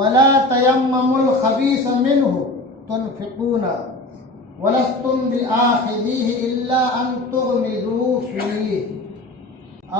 वला तयम्ममुल खबीस मिन्हु तुनफिकूना वलस्तुम बिआखिज़ीहि इल्ला अन तुग़मिज़ू फ़ीही।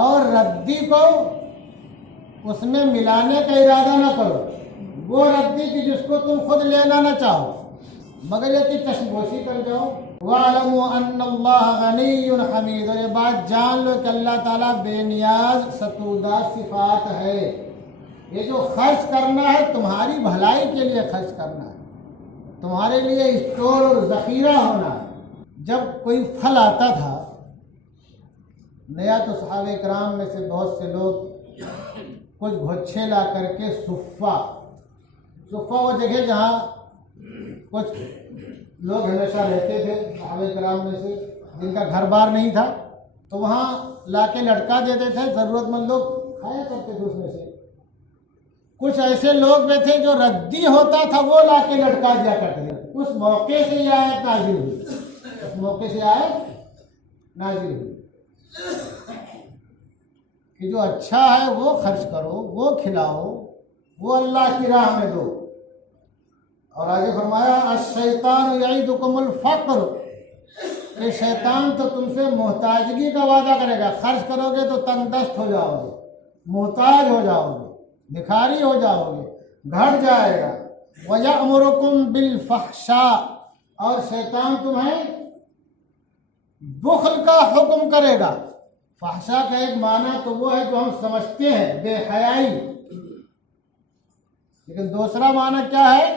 और रद्दी को उसमें मिलाने का इरादा न करो, वो रद्दी की जिसको तुम खुद लेना न चाहो मगर ये कि चश्मोशी कर जाओ। वालमु अन्नल्लाह गनियुन हमीद, और ये बात जान लो कि अल्लाह ताला बेनियाज सतूदा सिफात है। ये जो खर्च करना है तुम्हारी भलाई के लिए खर्च करना है, तुम्हारे लिए स्टोर और ज़ख़ीरा होना है। जब कोई फल आता था नया तो सहाबे किराम में से बहुत से लोग कुछ घोच्छे ला करके सुफ़ा वो जगह जहाँ कुछ लोग हमेशा रहते थे सहाबे किराम में से जिनका घर बार नहीं था, तो वहाँ ला के लटका देते थे, ज़रूरतमंद लोग खाया करते थे उसमें से। कुछ ऐसे लोग भी थे जो रद्दी होता था वो ला के लटका दिया करते थे। उस मौके से ये आयत नाज़िल हुई, उस मौके से आयत नाज़िल हुई कि जो अच्छा है वो खर्च करो, वो खिलाओ, वो अल्लाह की राह में दो। और आगे फरमाया अश-शैतान यईदुकुमुल फ़क़्र, कि शैतान तो तुमसे मोहताजगी का वादा करेगा। खर्च करोगे तो तंगदस्त हो जाओगे, मोहताज हो जाओगे, भिखारी हो जाओगे, घट जाएगा। वयअमुरुकुम बिल फ़हशा, और शैतान तुम्हें बुख्ल का हुक्म करेगा। फ़हशा का एक माना तो वो है जो हम समझते हैं बेहयाई, लेकिन दूसरा माना क्या है?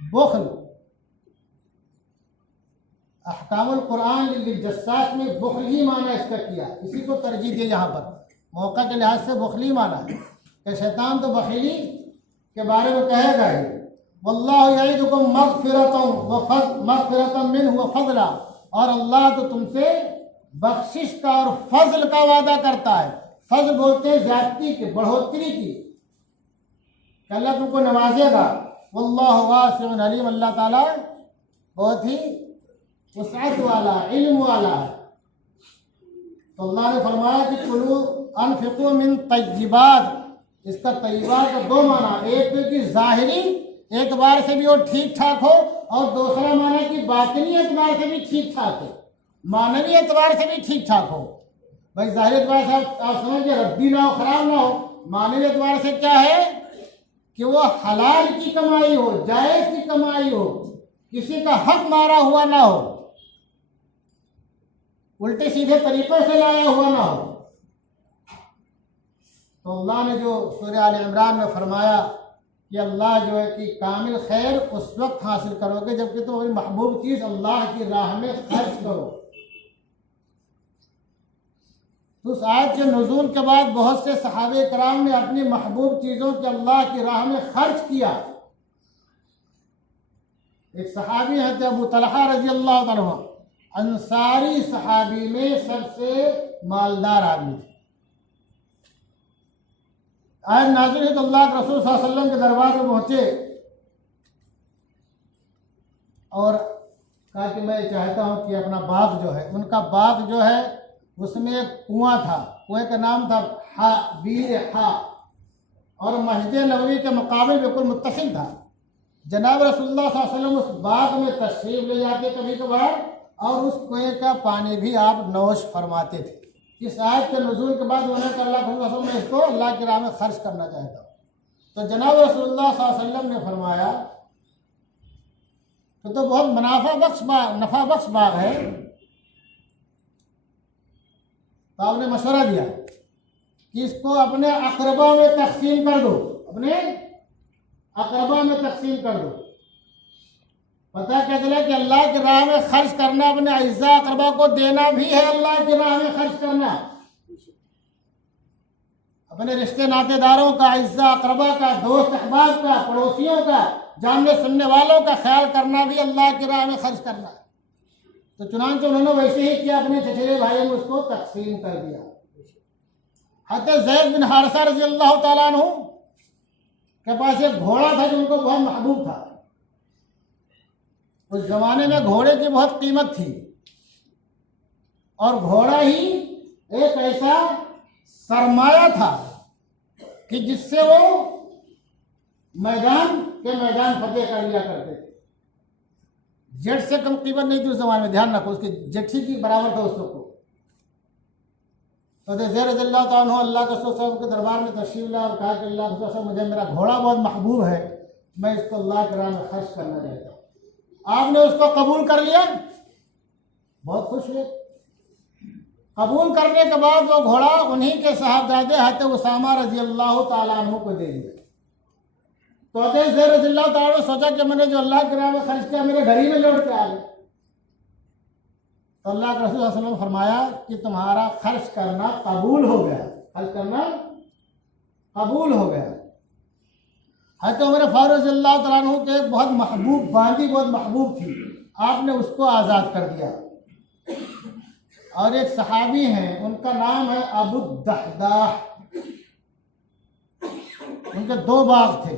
बुख्ल। अहकामुल कुरान जस्सास में बुख्ल ही माना इसका किया, इसी को तरजीह दी यहाँ पर। मौका के लिहाज से बुखली माना है कि शैतान तो बखीली के बारे में कहेगा ही। वल्लाहु यईदुकुम मग़फ़िरतम मिन्हु व फ़ज़ला, और अल्लाह तो तुमसे बख्शिश का और फजल का वादा करता है। फजल बोलते हैं ज्यादती की, बढ़ोतरी की, अल्लाह तुमको नवाजेगा। वल्लाहु वासिउन अलीम, अल्लाह ताला बहुत ही वसअत वाला, इल्म वाला है। तो अल्लाह ने फरमाया कि कुलू अनफिकू मिन तय्यिबात, इसका तय्यिबात का दो माना, एक तो कि ज़ाहिरी एतबार से भी वो ठीक ठाक हो, और दूसरा माना कि बातिनी एतबार से भी ठीक ठाक हो, मानवी एतबार से भी ठीक ठाक हो। भाई ज़ाहिर एतबार से आप समझिए रद्दी ना हो, खराब ना हो। मानवी एतबार से क्या है कि वो हलाल की कमाई हो, जायज़ की कमाई हो, किसी का हक मारा हुआ ना हो, उल्टे सीधे तरीक़ों से लाया हुआ ना हो। तो अल्लाह ने जो सूरह आल इमरान में फरमाया कि अल्लाह जो है कि कामिल खैर उस वक्त हासिल करोगे जबकि तुम अपनी महबूब चीज़ अल्लाह की राह में खर्च करो। तो उस आयत के नुज़ूल के बाद बहुत से सहाबे कराम ने अपनी महबूब चीज़ों के अल्लाह की राह में खर्च किया। एक सहाबी है अबू तलहा रज़ी अल्लाह तआला अन्हु, अंसारी सहाबी में सबसे मालदार आदमी थे। आयत नाज़िल हुई तो अल्लाह के रसूल सल्लल्लाहु अलैहि वसल्लम के दरबार में पहुँचे और कहा कि मैं चाहता हूँ कि अपना बाग जो है, उनका बाग जो है उसमें एक कुआं था, कुएं का नाम था बीर हा, और मस्जिद नबवी के मुकाबिल बिल्कुल मुत्तसिल था। जनाब रसूलुल्लाह सल्लल्लाहु अलैहि वसल्लम उस बाग में तशरीफ ले जाते कभी कभार, और उस कुएं का पानी भी आप नोश फरमाते थे। इस आयत के नुज़ूल के बाद उन्होंने कहा अल्लाह मैं इसको अल्लाह की राह में खर्च करना चाहता हूँ। तो जनाब रसूलुल्लाह सल्लल्लाहु अलैहि वसल्लम ने फरमाया तो बहुत नफ़ा बख्श बाग है। तो आपने मशवरा दिया कि इसको अपने अक़रबा में तक़सीम कर दो, अपने अक़रबा में तक़सीम कर दो। पता क्या चला कि अल्लाह की राह में खर्च करना, अपने अज़्ज़ा अक़रबा को देना भी है अल्लाह की राह में खर्च करना। अपने रिश्ते नातेदारों का, अज़्ज़ा अक़रबा का, दोस्त अहबाब का, पड़ोसियों का, जानने सुनने वालों का ख्याल करना भी अल्लाह की राह में खर्च करना। तो चुनांचे उन्होंने वैसे ही किया, अपने चचेरे भाई में उसको तक़सीम कर दिया। हज़रत ज़ैद बिन हारिसा रज़ी अल्लाह तआला अन्हु के पास एक घोड़ा था जो उनको बहुत महबूब था। उस जमाने में घोड़े की बहुत कीमत थी, और घोड़ा ही एक ऐसा सरमाया था कि जिससे वो मैदान फतेह कर लिया करते थे। जेठ से कम कीमत नहीं थी उस जमाने में, ध्यान रखो, उसकी जेठी की बराबर था उसको। तो रज़ियल्लाहु ताला अन्हु अल्लाह के रसूल के दरबार में तशरीफ लाए और कहा कि अल्लाह के रसूल, मुझे मेरा घोड़ा बहुत महबूब है, मैं इसको अल्लाह के राह में खर्च करना चाहता हूँ। आपने उसको कबूल कर लिया, बहुत खुश हुए। कबूल करने के बाद वो घोड़ा उन्हीं के साहबजादे हज़रत उसामा रज़ियल्लाहु ताला अन्हु को दे दिया। तो रज़ियल्लाहु ताला ने सोचा कि मैंने जो अल्लाह के राह में खर्च किया मेरे घर ही में लौट के आ गया। तो अल्लाह के रसूल सल्लल्लाहु अलैहि वसल्लम ने फरमाया कि तुम्हारा खर्च करना कबूल हो गया, खर्च करना कबूल हो गया। हज़रत उमर फारूक रज़ियल्लाहु ताला अन्हु के बहुत महबूब बांदी बहुत महबूब थी, आपने उसको आज़ाद कर दिया। और एक सहाबी हैं, उनका नाम है अबू दहदाह, उनके 2 बाग थे।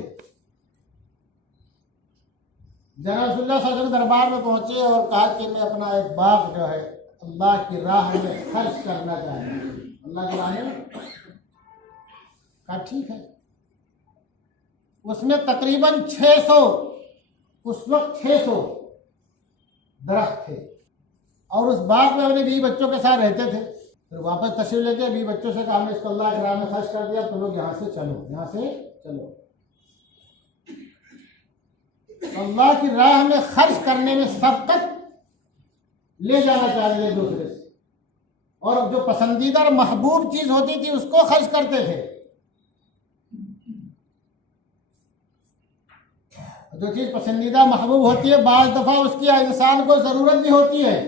जनाब रसूलुल्लाह सल्लल्लाहु अलैहि वसल्लम दरबार में पहुंचे और कहा कि मैं अपना एक बाग जो है अल्लाह की राह में खर्च करना चाहता हूँ। अल्लाह की राह में कहा ठीक है। उसमें तकरीबन 600 उस वक्त 600 दरख्त थे और उस बाग में अपने बीवी बच्चों के साथ रहते थे। फिर वापस तशरीफ लेके बीवी बच्चों से कहा हमने इसको अल्लाह की राह में खर्च कर दिया, तो लोग यहाँ से चलो। अल्लाह की राह में खर्च करने में सबकत ले जाना चाहिए एक दूसरे से, और जो पसंदीदा और महबूब चीज होती थी उसको खर्च करते थे। जो चीज पसंदीदा महबूब होती है बाज़ दफा उसकी इंसान को जरूरत भी होती है।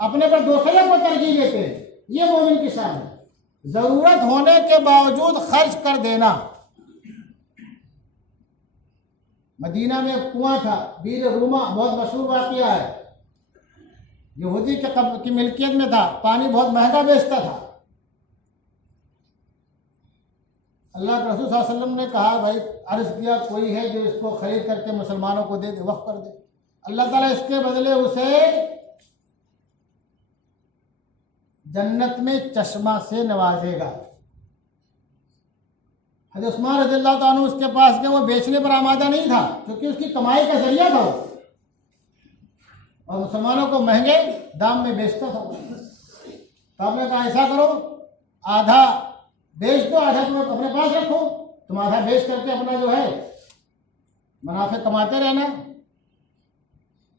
अपने पर दूसरे को तरजीह देते हैं, ये मोमिन की शान है। जरूरत होने के बावजूद खर्च कर देना। मदीना में एक कुआं था, बीर रूमा, बहुत मशहूर वाक़िया है, यहूदी की मिल्कियत में था, पानी बहुत महंगा बेचता था। अल्लाह के रसूल सल्लल्लाहु अलैहि वसल्लम ने कहा भाई, अर्ज किया कोई है जो इसको खरीद करके मुसलमानों को दे दे, वक्फ कर दे, अल्लाह ताला इसके बदले उसे जन्नत में चश्मा से नवाजेगा। हज़रत उस्मान रज़ियल्लाहु ताला अन्हु उसके पास गए, वो बेचने पर आमादा नहीं था क्योंकि उसकी कमाई का जरिया था वो, और मुसलमानों को महंगे दाम में बेचता था। तो आपने कहा ऐसा करो, आधा बेच दो, आधा तुम अपने पास रखो, तुम आधा बेच करके अपना जो है मुनाफे कमाते रहना।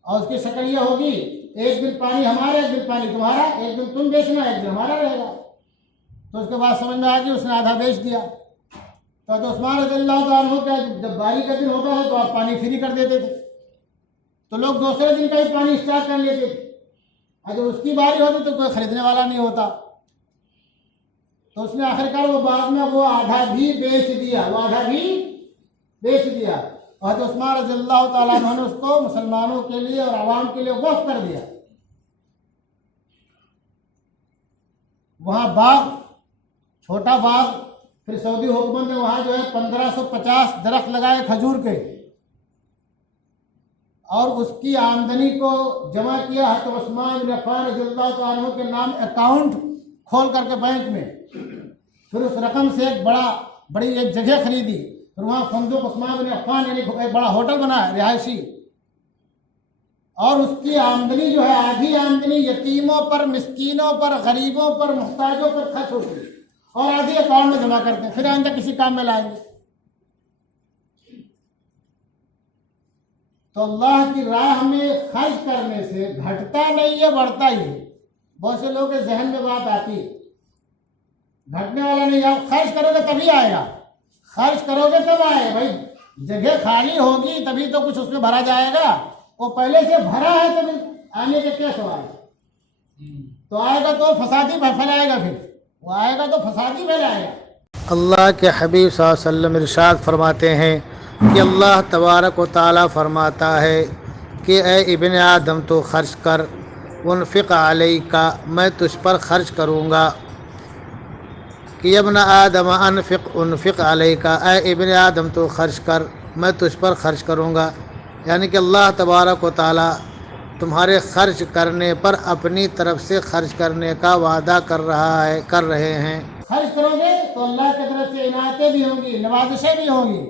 और उसकी शक्ल ये होगी, एक दिन पानी हमारा, एक दिन पानी तुम्हारा, एक दिन तुम बेचना, एक दिन हमारा रहेगा। तो उसके बाद समझ में आ गई, उसने आधा बेच दिया। तो उस्मान रज़ियल्लाहु ताला अन्हु का जब बारी का दिन होता है तो आप पानी फ्री कर देते थे, तो लोग दूसरे दिन का ही पानी स्टार्ट कर लेते थे। और जब उसकी बारी होती तो कोई खरीदने वाला नहीं होता, तो उसने आखिरकार वो बाद में वो आधा भी बेच दिया, और तो उस्मान रज़ियल्लाहु ताला अन्हु ने उसको मुसलमानों के लिए और आवाम के लिए वक्फ कर दिया। वहाँ बाग, छोटा बाग, फिर सऊदी हुकूमत ने वहाँ जो है 1550 दरख्त लगाए खजूर के, और उसकी आमदनी को जमा किया है। तो उस्मान बिन अफ़्फ़ान रज़ियल्लाहु ताला अन्हु के नाम अकाउंट खोल करके बैंक में, फिर उस रकम से एक बड़ी एक जगह खरीदी, फिर वहाँ फंदुक उस्मान बिन अफ़्फ़ान यानी एक बड़ा होटल बना रिहायशी, और उसकी आमदनी जो है आधी आमदनी यतीमों पर, मिस्कीनों पर, गरीबों पर, मुहताजों पर खर्च होती है, और आधी अकाउंट में जमा करते हैं, फिर आइंदा किसी काम में लाएंगे। तो अल्लाह की राह में खर्च करने से घटता नहीं है, बढ़ता ही है। बहुत से लोगों के जहन में बात आती है, घटने वाला नहीं, आप खर्च करोगे तभी आएगा, खर्च करोगे तब आएगा। भाई जगह खाली होगी तभी तो कुछ उसमें भरा जाएगा, वो पहले से भरा है तो आने के क्या सवाल है। तो आएगा तो फसादी फैलाएगा, फिर वो आएगा तो फसादी फैलाएगा। अल्लाह के हबीब सल्लल्लाहु अलैहि वसल्लम इरशाद फरमाते हैं कि अल्लाह तबारक व तआला फरमाता है कि ए इब्ने आदम तो खर्च कर, उनफ़िक़ अलैका, मैं तुझ पर खर्च करूँगा। कि इब्ने आदम उनफ़िक़ अलैका, ए इब्ने आदम तो खर्च कर, मैं तुझ पर खर्च करूँगा। यानी कि अल्लाह तबारक व तआला तुम्हारे खर्च करने पर अपनी तरफ से खर्च करने का वादा कर रहे हैं। खर्च करोगे तो अल्लाह की तरफ से इनायतें भी होंगी, नवाजिशें भी होंगी।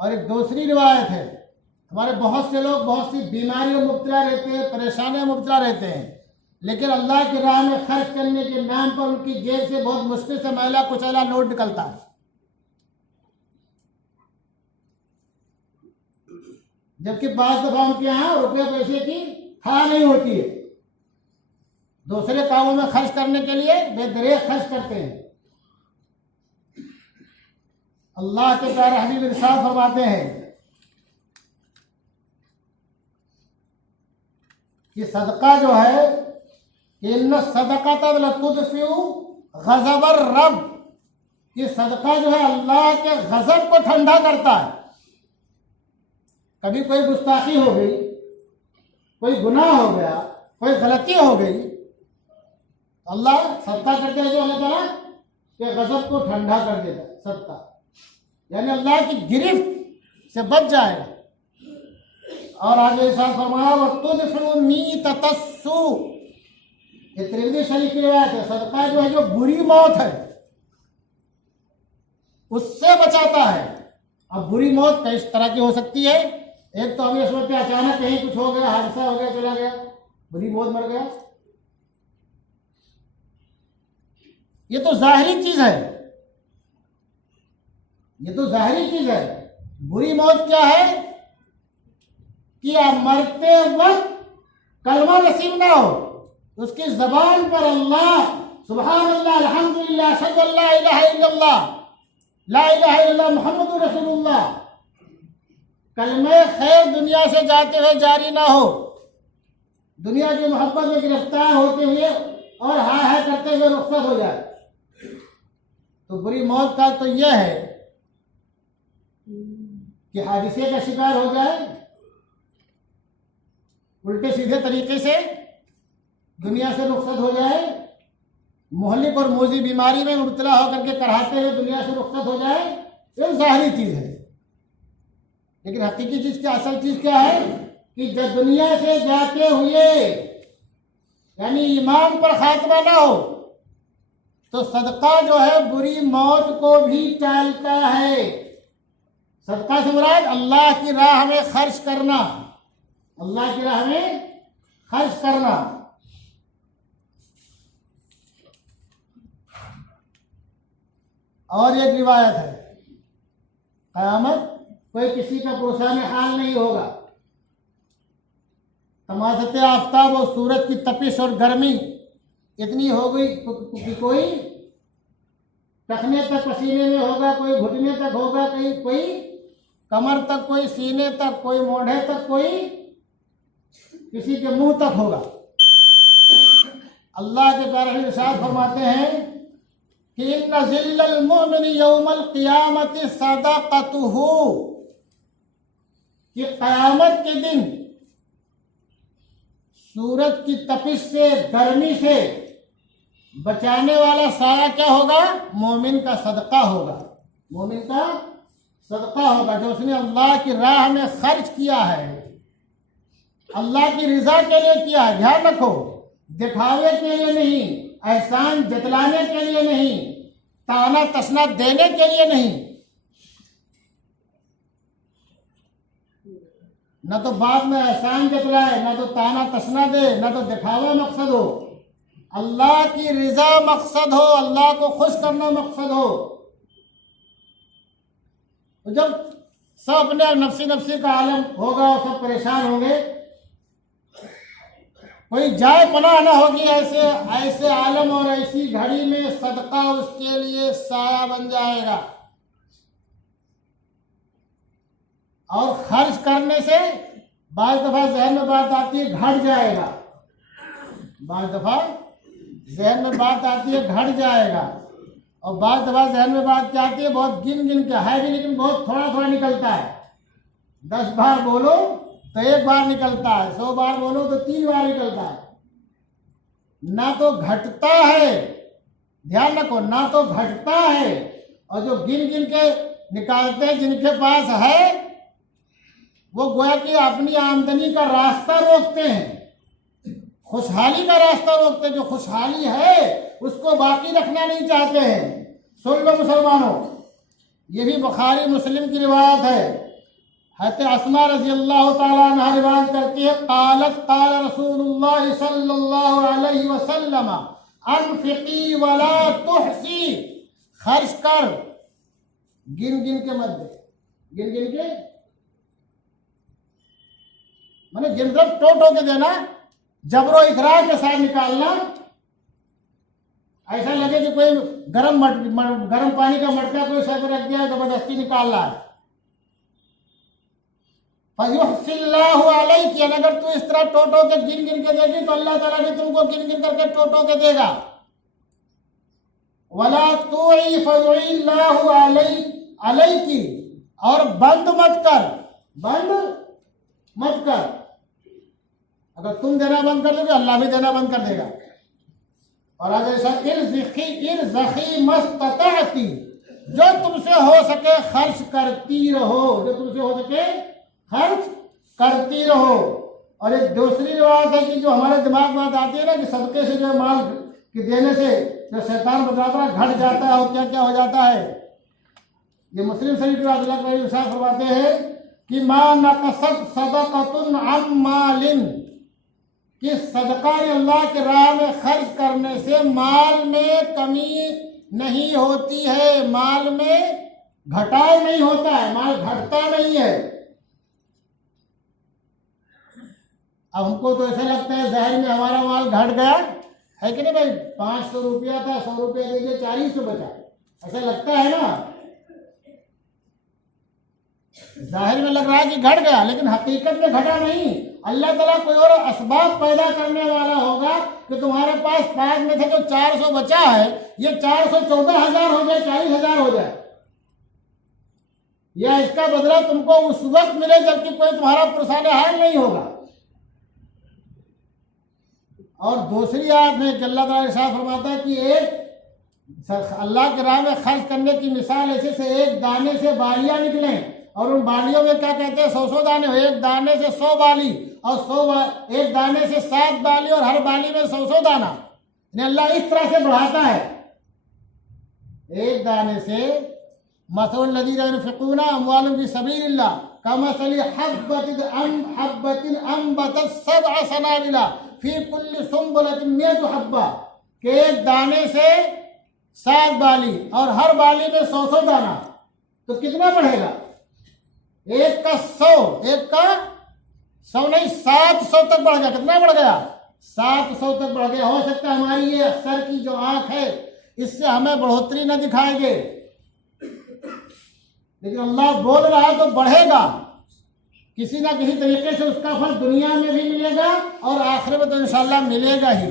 और एक दूसरी रिवायत है, हमारे बहुत से लोग बहुत सी बीमारियों में मुब्तला रहते हैं, परेशानियों में मुब्तला रहते हैं, लेकिन अल्लाह की राह में खर्च करने के नाम पर उनकी जेब से बहुत मुश्किल से मैला कुचैला नोट निकलता है। जबकि बाज़ दफा उनके यहाँ रुपये पैसे की खा नहीं होती है, दूसरे कामों में खर्च करने के लिए बेदरेग खर्च करते हैं। अल्लाह के प्यारे हबीब इरशाद फरमाते हैं कि सदका जो है, इन्न सदक़त लतुदफ़िउ ग़ज़बर रब, कि सदका जो है अल्लाह के गज़ब को ठंडा करता है। कभी कोई गुस्ताखी हो गई, कोई गुनाह हो गया, कोई गलती हो गई, अल्लाह सदका करते हैं जो अल्लाह ताला के गज़ब को ठंडा कर देता है। सदका यानी अल्लाह की गिरफ्त से बच जाएगा। और आगे साथ फरमाया वतुदफ़िउ मीततस्सू, ये तिरमिज़ी शरीफ की रिवायत है, सदका जो है जो बुरी मौत है उससे बचाता है। अब बुरी मौत कई तरह की हो सकती है। एक तो हम ये सोचते हैं अचानक कहीं कुछ हो गया, हादसा हो गया, चला गया, बुरी मौत, मर गया, ये तो जाहिरी चीज है, ये तो जाहिरी चीज है। बुरी मौत क्या है कि आप मरते वक्त कलमा नसीब ना हो, उसकी जबान पर अल्लाह सुभान अल्लाह अल्हम्दुलिल्लाह अशहदु अल्ला इलाहा इल्लल्लाह ला इलाहा इल्लल्लाह मुहम्मदुर रसूलुल्लाह कलमे खैर दुनिया से जाते हुए जारी ना हो, दुनिया की मोहब्बत में गिरफ्तार होते हुए और हाय हाय करते हुए रुखसत हो जाए। तो बुरी मौत का तो यह है कि हादिसे का शिकार हो जाए, उल्टे सीधे तरीके से दुनिया से रुखसत हो जाए, मोहल्लिक और मोजी बीमारी में मुब्तला होकर के कराहते हुए दुनिया से रुखसत हो जाए, ये जाहिरी चीज है। लेकिन हकीकी चीज क्या, असल चीज क्या है कि जब दुनिया से जाते हुए यानी ईमान पर खात्मा ना हो तो सदका जो है बुरी मौत को भी टालता है। सदका से मुराद अल्लाह की राह में खर्च करना, अल्लाह की राह में खर्च करना। और एक रिवायत है, क़यामत कोई किसी का पुरसान हाल नहीं होगा। तमाशत आफ्ताब और सूरज की तपिश और गर्मी इतनी हो गई कि कोई टखने तक पसीने में होगा, कोई घुटने तक होगा, कोई कमर तक, कोई सीने तक, कोई मोढ़े तक, कोई किसी के मुंह तक होगा। अल्लाह के प्यारे इरशाद फरमाते हैं कि इन्ना ज़िल्लल मुमिनी यौमल क़ियामति सदक़तुहु, कि क़यामत के दिन सूरज की तपिश से, गर्मी से बचाने वाला साया क्या होगा? मोमिन का सदका होगा, मोमिन का सदका होगा जो उसने अल्लाह की राह में खर्च किया है, अल्लाह की रिजा के लिए किया है। ध्यान रखो, दिखावे के लिए नहीं, एहसान जतलाने के लिए नहीं, ताना तसना देने के लिए नहीं, न तो बाद में एहसान जतलाए, न तो ताना तसना दे, न तो दिखावा मकसद हो, अल्लाह की रिजा मकसद हो, अल्लाह को खुश करना मकसद हो। तो जब सब अपने नफसी नफसी का आलम होगा, सब परेशान होंगे, कोई जाए पनाह ना होगी ऐसे आलम और ऐसी घड़ी में सदका उसके लिए साया बन जाएगा। और खर्च करने से बाज़ दफा जहन में बात आती है घट जाएगा, बाज़ दफा जहन में बात आती है घट जाएगा, और बाज़ दफा जहन में बात क्या आती है, बहुत गिन गिन के है भी लेकिन बहुत थोड़ा थोड़ा निकलता है। 10 बार बोलो तो 1 बार निकलता है, 100 बार बोलो तो 3 बार निकलता है, ना तो घटता है। ध्यान रखो, ना तो घटता है, और जो गिन गिन के निकालते हैं जिनके पास है वो गोया कि अपनी आमदनी का रास्ता रोकते हैं, खुशहाली का रास्ता रोकते हैं। जो खुशहाली है उसको बाकी रखना नहीं चाहते हैं। सुन लो मुसलमानों, ये भी बुखारी मुस्लिम की रिवायत है। हज़रत अस्मा रज़ी अल्लाह ताला अन्हा रिवायत करती है, क़ालत क़ाल रसूलुल्लाह सल्लल्लाहु अलैहि वसल्लम अनफ़िक़ी वला तुहसी, खर्च कर, गिन गिन के मत दे। गिन गिन के माने गिन टो के देना, जबरो इकरार के साथ निकालना। ऐसा लगे कि कोई गरम पानी का मटका कोई सर पर रख दिया, जबरदस्ती निकाल रहा है। फयुहसिल्लाहु अलैकी, अगर तू इस तरह टो के गिन गिन के देगी तो अल्लाह ताला भी तुमको गिन गिन करके टो के देगा। वला तुई फयुइल्लाहु अलैकी, और बंद मत कर। अगर तुम देना बंद कर दोगे अल्लाह भी देना बंद कर देगा। और अगर ऐसा इर्ज़क़ी मस्तताअती, जो तुमसे हो सके खर्च करती रहो, जो तुमसे हो सके खर्च करती रहो। और एक दूसरी रिवायत है कि जो हमारे दिमाग में बात आती है ना कि सदके से जो माल के देने से जो शैतान बताता है घट जाता है और क्या क्या हो जाता है। ये मुस्लिम शरीफ की बात अल्लाह के नबी फरमाते हैं कि मा नक़सत सदक़तुन अम मालिन, कि सदका अल्लाह के राह में खर्च करने से माल में कमी नहीं होती है, माल में घटाव नहीं होता है, माल घटता नहीं है। अब हमको तो ऐसा लगता है ज़ाहिर में हमारा माल घट गया है कि नहीं भाई, 500 रुपया था, 100 रुपया दे दिए, 400 बचा, ऐसा लगता है ना। जाहिर में लग रहा है कि घट गया, लेकिन हकीकत में घटा नहीं। अल्लाह ताला कोई और असबाब पैदा करने वाला होगा कि तुम्हारे पास 5 में थे जो 400 बचा है, ये 414,000 हो जाए, 40,000 हो जाए, या इसका बदला तुमको उस वक्त मिले जबकि कोई तुम्हारा पुरसान हाल नहीं होगा। और दूसरी आयत में अल्लाह ताला इरशाद फरमाता है कि एक अल्लाह के राह में खर्च करने की मिसाल ऐसे से एक दाने से बालियां निकले, और उन बालियों में क्या कहते हैं 100 दाने, एक दाने से 100 बाली, और एक दाने से 7 बाली, और हर बाली में 100 दाना। अल्लाह इस तरह से बढ़ाता है। एक दाने से मसलुल लज़ीना युनफ़िक़ूना अम्वालहुम फ़ी सबीलिल्लाह कमसली हब्बतिन अंबतत सबअ सनाबिला फ़ी कुल्ली सुंबुलतिन मिअतु हब्बा, के एक दाने से 7 बाली और हर बाली में 100 दाना, तो कितना बढ़ेगा? एक का 100 नहीं 700 तक बढ़ गया। कितना बढ़ गया? 700 तक बढ़ गया। हो सकता है हमारी ये सर की जो आंख है इससे हमें बढ़ोतरी न दिखाई दे, लेकिन अल्लाह बोल रहा है तो बढ़ेगा। किसी ना किसी तरीके से उसका फल दुनिया में भी मिलेगा और आखिरत में तो इंशाअल्लाह मिलेगा ही।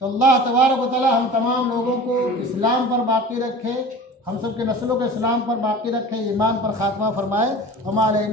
तो अल्लाह तबारक व तआला हम तमाम लोगों को इस्लाम पर बाकी रखे, हम सब के नस्लों के इस्लाम पर बाकी रखे, ईमान पर खात्मा फरमाए। हमारे